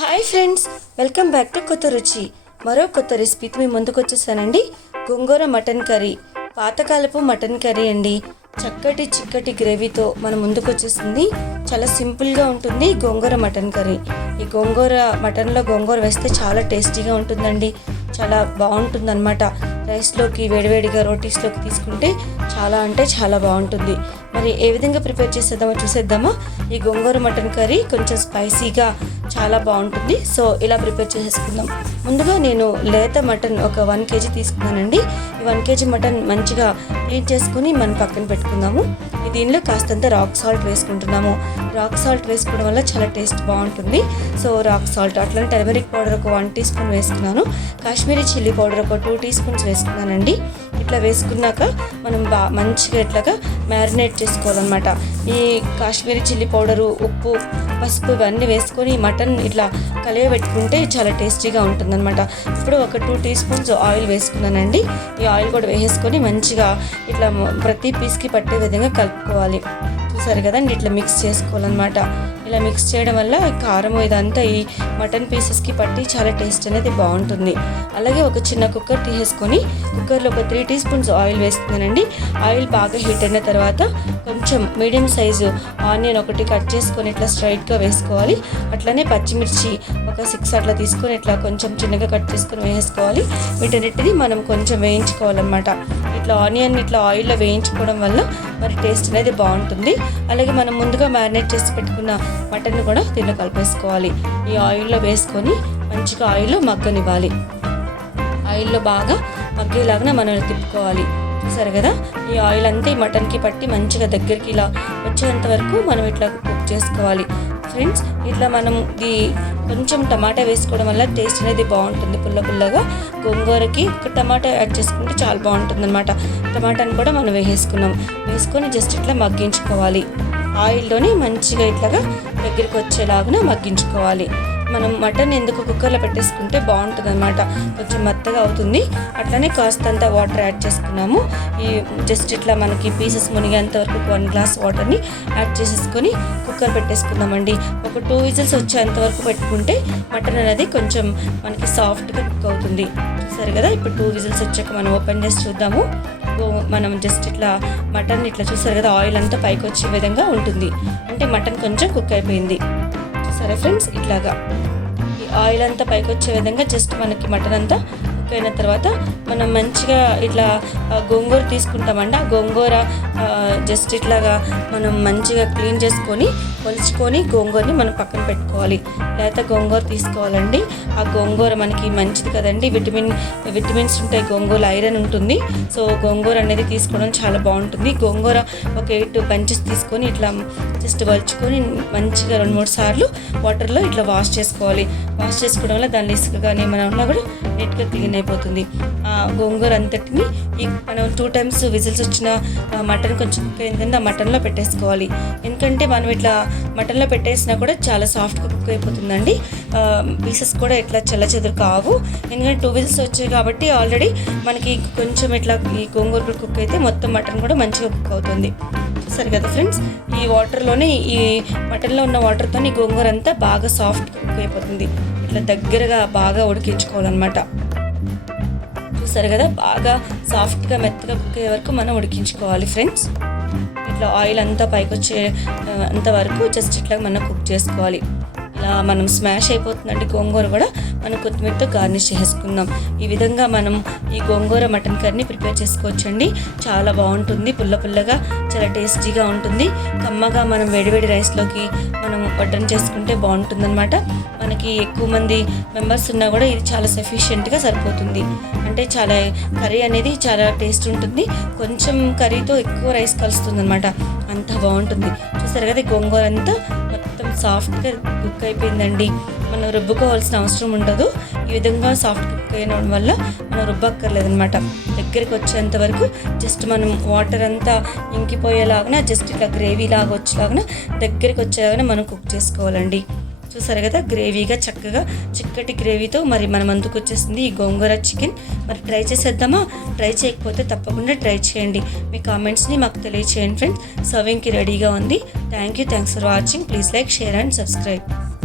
Hi friends welcome back to కొత్త రుచి మరో కొత్త రెసిపీతో మీ ముందుకు వచ్చేసానండి. గోంగూర మటన్ కర్రీ పాతకాలపు మటన్ కర్రీ అండి. చక్కటి చిక్కటి గ్రేవీతో మన ముందుకు వచ్చేసింది. చాలా సింపుల్గా ఉంటుంది గోంగూర మటన్ కర్రీ. ఈ గోంగూర మటన్లో గోంగూర వేస్తే చాలా టేస్టీగా ఉంటుందండి. చాలా బాగుంటుంది అనమాట రైస్లోకి వేడివేడిగా రోటీస్లోకి తీసుకుంటే చాలా అంటే చాలా బాగుంటుంది. మరి ఏ విధంగా ప్రిపేర్ చేసేద్దామో చూసేద్దామా? ఈ గోంగూర మటన్ కర్రీ కొంచెం స్పైసీగా చాలా బాగుంటుంది. సో ఇలా ప్రిపేర్ చేసేసుకుందాం. ముందుగా నేను లేత మటన్ ఒక వన్ కేజీ తీసుకున్నానండి. ఈ వన్ కేజీ మటన్ మంచిగా క్లీన్ చేసుకుని మనం పక్కన పెట్టుకుందాము. దీనిలో కాస్తంత రాక్ సాల్ట్ వేసుకుంటున్నాము. రాక్ సాల్ట్ వేసుకోవడం వల్ల చాలా టేస్ట్ బాగుంటుంది. సో రాక్ సాల్ట్ అట్లనే టర్మరిక్ పౌడర్ ఒక వన్ టీ స్పూన్ వేసుకున్నాను. కాశ్మీరీ చిల్లీ పౌడర్ ఒక టూ టీ స్పూన్స్ వేసుకున్నానండి. ఇట్లా వేసుకున్నాక మనం బా మంచిగా ఇట్లాగా మ్యారినేట్ చేసుకోవాలన్నమాట. ఈ కాశ్మీరీ చిల్లీ పౌడరు ఉప్పు పసుపు ఇవన్నీ వేసుకొని మటన్ ఇట్లా కలియబెట్టుకుంటే చాలా టేస్టీగా ఉంటుందన్నమాట. ఇప్పుడు ఒక టూ టీ స్పూన్స్ ఆయిల్ వేసుకున్నానండి. ఈ ఆయిల్ కూడా వేసుకొని మంచిగా ఇట్లా ప్రతి పీస్కి పట్టే విధంగా కలుపుకోవాలి. చూసారు కదండి ఇట్లా మిక్స్ చేసుకోవాలన్నమాట. ఇలా మిక్స్ చేయడం వల్ల కారం ఇదంతా ఈ మటన్ పీసెస్కి పట్టి చాలా టేస్ట్ అనేది బాగుంటుంది. అలాగే ఒక చిన్న కుక్కర్ తీసేసుకొని కుక్కర్లో ఒక త్రీ టీ స్పూన్స్ ఆయిల్ వేస్తున్నానండి. ఆయిల్ బాగా హీట్ అయిన తర్వాత కొంచెం మీడియం సైజు ఆనియన్ ఒకటి కట్ చేసుకొని ఇట్లా స్ట్రైట్గా వేసుకోవాలి. అట్లనే పచ్చిమిర్చి ఒక సిక్స్ అట్లా తీసుకొని ఇట్లా కొంచెం చిన్నగా కట్ చేసుకొని వేసుకోవాలి. వీటన్నిటిని మనం కొంచెం వేయించుకోవాలన్నమాట. ఇట్లా ఆనియన్ ఇట్లా ఆయిల్లో వేయించుకోవడం వల్ల మరి టేస్ట్ అనేది బాగుంటుంది. అలాగే మనం ముందుగా మ్యారినేట్ చేసి పెట్టుకున్న మటన్ కూడా దీనిలో కలిపేసుకోవాలి. ఈ ఆయిల్లో వేసుకొని మంచిగా ఆయిల్లో మగ్గనివ్వాలి. ఆయిల్లో బాగా మగ్గేలాగా మనం తిప్పుకోవాలి. చూసారు కదా? ఈ ఆయిల్ అంతా ఈ మటన్కి పట్టి మంచిగా దగ్గరికి ఇలా వచ్చేంత వరకు మనం ఇట్లా కుక్ చేసుకోవాలి. ఫ్రెండ్స్ ఇట్లా మనం ఈ కొంచెం టమాటా వేసుకోవడం వల్ల టేస్ట్ అనేది బాగుంటుంది పుల్ల పుల్లగా. గోంగూరకి టమాటా యాడ్ చేసుకుంటే చాలా బాగుంటుంది అనమాట టమాటాని కూడా మనం వేసేసుకున్నాం. వేసుకొని జస్ట్ ఇట్లా మగ్గించుకోవాలి. ఆయిల్లోనే మంచిగా ఇట్లాగా దగ్గరికి వచ్చేలాగా మగ్గించుకోవాలి. మనం మటన్ ఎందుకు కుక్కర్లో పెట్టేసుకుంటే బాగుంటుంది అనమాట కొంచెం మెత్తగా అవుతుంది. అట్లనే కాస్తంత వాటర్ యాడ్ చేసుకున్నాము. ఈ జస్ట్ ఇట్లా మనకి పీసెస్ మునిగేంత వరకు వన్ గ్లాస్ వాటర్ని యాడ్ చేసేసుకొని కుక్కర్ పెట్టేసుకుందామండి. ఒక టూ విజిల్స్ వచ్చేంత వరకు పెట్టుకుంటే మటన్ అనేది కొంచెం మనకి సాఫ్ట్గా కుక్ అవుతుంది. సరే కదా? ఇప్పుడు టూ విజిల్స్ వచ్చాక మనం ఓపెన్ చేసి చూద్దాము. మనం జస్ట్ ఇట్లా మటన్ ఇట్లా చూసారు కదా? ఆయిల్ అంతా పైకి వచ్చే విధంగా ఉంటుంది. అంటే మటన్ కొంచెం కుక్ అయిపోయింది. సరే ఫ్రెండ్స్ ఇట్లాగా. ఈ ఆయిల్ అంతా పైకి వచ్చే విధంగా జస్ట్ మనకి మటన్ అంతా కుక్ అయిన తర్వాత మనం మంచిగా ఇట్లా గోంగూర తీసుకుంటామండి. ఆ గోంగూర జస్ట్ ఇట్లాగా మనం మంచిగా క్లీన్ చేసుకొని కొలుచుకొని గోంగూరని మనం పక్కన పెట్టుకోవాలి. లేకపోతే గోంగూర తీసుకోవాలండి. ఆ గోంగూర మనకి మంచిది కదండి. విటమిన్ విటమిన్స్ ఉంటాయి. గోంగూర ఐరన్ ఉంటుంది. సో గోంగూర అనేది తీసుకోవడం చాలా బాగుంటుంది. గోంగూర ఒక ఎయిట్ బంచెస్ తీసుకొని ఇట్లా జస్ట్ వలుచుకొని మంచిగా రెండు మూడు సార్లు వాటర్లో ఇట్లా వాష్ చేసుకోవాలి. వాష్ చేసుకోవడం వల్ల దాని ఇసుక కానీ ఏమైనా ఉన్నా కూడా నీట్గా క్లీన్ అయిపోతుంది. గోంగూర అంతటిని ఈ మనం టూ టైమ్స్ విజిల్స్ వచ్చిన మటన్ కొంచెం కుక్ అయిందంటే ఆ మటన్లో పెట్టేసుకోవాలి. ఎందుకంటే మనం ఇట్లా మటన్లో పెట్టేసినా కూడా చాలా సాఫ్ట్గా కుక్ అయిపోతుందండి. పీసెస్ కూడా ఇట్లా చల్ల చెదురు కావు. ఎందుకంటే టూ విజిల్స్ వచ్చాయి కాబట్టి ఆల్రెడీ మనకి కొంచెం ఇట్లా ఈ గోంగూర కుక్ అయితే మొత్తం మటన్ కూడా మంచిగా కుక్ అవుతుంది. సరే కదా ఫ్రెండ్స్ ఈ వాటర్లోనే ఈ మటన్లో ఉన్న వాటర్తో ఈ గోంగూర అంతా బాగా సాఫ్ట్ కుక్ అయిపోతుంది. ఇట్లా దగ్గరగా బాగా ఉడికించుకోవాలన్నమాట. చూసారు కదా బాగా సాఫ్ట్గా మెత్తగా కుక్ అయ్యే వరకు మనం ఉడికించుకోవాలి ఫ్రెండ్స్. ఇట్లా ఆయిల్ అంతా పైకి వచ్చే అంతవరకు జస్ట్ ఇట్లా మనం కుక్ చేసుకోవాలి. ఇలా మనం స్మాష్ అయిపోతుందండి గోంగూర కూడా. మనం కొత్తిమీరతో గార్నిష్ చేసుకుందాం. ఈ విధంగా మనం ఈ గోంగూర మటన్ కర్రీని ప్రిపేర్ చేసుకోవచ్చండి. చాలా బాగుంటుంది పుల్ల పుల్లగా చాలా టేస్టీగా ఉంటుంది. కమ్మగా మనం వేడివేడి రైస్లోకి మనం వడ్డన చేసుకుంటే బాగుంటుందన్నమాట. మనకి ఎక్కువ మంది మెంబర్స్ ఉన్నా కూడా ఇది చాలా సఫిషియెంట్గా సరిపోతుంది. అంటే చాలా కర్రీ అనేది చాలా టేస్ట్ ఉంటుంది. కొంచెం కర్రీతో ఎక్కువ రైస్ కలుస్తుంది అనమాట అంత బాగుంటుంది. చూసారు కదా గోంగూర అంతా మొత్తం సాఫ్ట్గా కుక్ అయిపోయిందండి. మనం రుబ్బుకోవాల్సిన అవసరం ఉండదు. ఈ విధంగా సాఫ్ట్ కుక్ అయిన వల్ల మనం రుబ్బక్కర్లేదనమాట దగ్గరికి వచ్చేంత వరకు జస్ట్ మనం వాటర్ అంతా ఇంకిపోయేలాగా జస్ట్ ఇట్లా గ్రేవీ లాగా వచ్చేలాగా దగ్గరికి వచ్చేలాగా మనం కుక్ చేసుకోవాలండి. చూసారు కదా గ్రేవీగా చక్కగా చిక్కటి గ్రేవీతో మరి మన ముందుకు వచ్చేసింది ఈ గోంగూర చికెన్ మరి ట్రై చేసేద్దామా? ట్రై చేయకపోతే తప్పకుండా ట్రై చేయండి. మీ కామెంట్స్ని మాకు తెలియచేయండి ఫ్రెండ్స్ సర్వింగ్కి రెడీగా ఉంది. Thank you thanks for watching please like share and subscribe